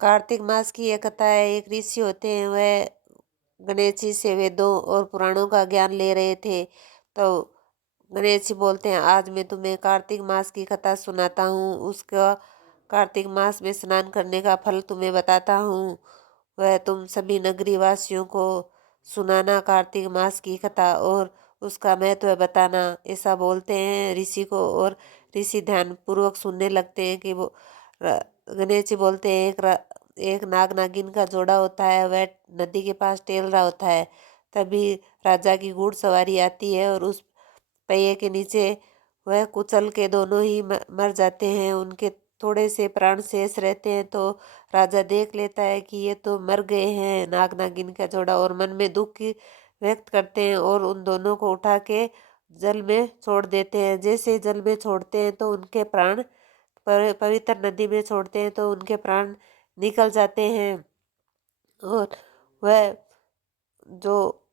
कार्तिक मास की यह कथा है। एक ऋषि होते हैं, वह गणेश जी से वेदों और पुराणों का ज्ञान ले रहे थे। तो गणेश जी बोलते हैं, आज मैं तुम्हें कार्तिक मास की कथा सुनाता हूँ। उसका कार्तिक मास में स्नान करने का फल तुम्हें बताता हूँ। वह तुम सभी नगरी वासियों को सुनाना कार्तिक मास की कथा और उसका महत्व बताना। ऐसा बोलते हैं ऋषि को, और ऋषि ध्यान पूर्वक सुनने लगते हैं कि वो गणेश जी बोलते हैं, एक नाग नागिन का जोड़ा होता है, वह नदी के पास टहल रहा होता है। तभी राजा की घुड़सवारी आती है और उस पहिए के नीचे वह कुचल के दोनों ही मर जाते हैं। उनके थोड़े से प्राण शेष रहते हैं। तो राजा देख लेता है कि ये तो मर गए हैं, नाग नागिन का जोड़ा, और मन में दुख व्यक्त करते हैं और उन दोनों को उठा के जल में छोड़ देते हैं। जैसे जल में छोड़ते हैं तो उनके प्राण, पवित्र नदी में छोड़ते हैं तो उनके प्राण निकल जाते हैं। और वह जो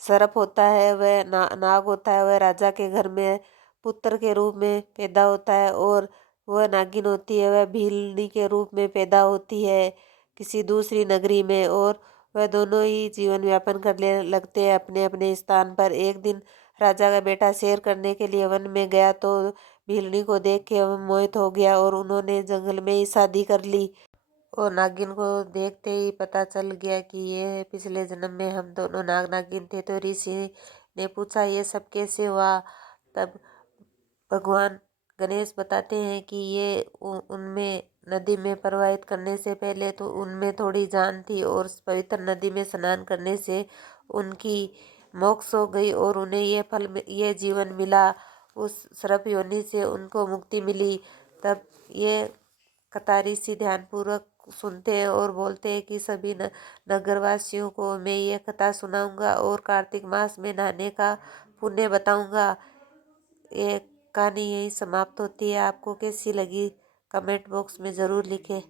सर्प होता है, वह नाग होता है, वह राजा के घर में पुत्र के रूप में पैदा होता है। और वह नागिन होती है, वह भीलनी के रूप में पैदा होती है किसी दूसरी नगरी में। और वह दोनों ही जीवन यापन करने लगते हैं अपने अपने स्थान पर। एक दिन राजा का बेटा सैर करने के लिए वन में गया तो भीलनी को देख के वह मोहित हो गया और उन्होंने जंगल में ही शादी कर ली। और नागिन को देखते ही पता चल गया कि ये पिछले जन्म में हम दोनों नाग नागिन थे। तो ऋषि ने पूछा, ये सब कैसे हुआ? तब भगवान गणेश बताते हैं कि ये उनमें नदी में प्रवाहित करने से पहले तो उनमें थोड़ी जान थी, और पवित्र नदी में स्नान करने से उनकी मोक्ष हो गई और उन्हें ये जीवन मिला। उस सर्प योनि से उनको मुक्ति मिली। तब ये कथा ऋषि ध्यानपूर्वक सुनते हैं और बोलते हैं कि सभी नगरवासियों को मैं ये कथा सुनाऊंगा और कार्तिक मास में नहाने का पुण्य बताऊंगा। ये कहानी यही समाप्त होती है। आपको कैसी लगी कमेंट बॉक्स में ज़रूर लिखें।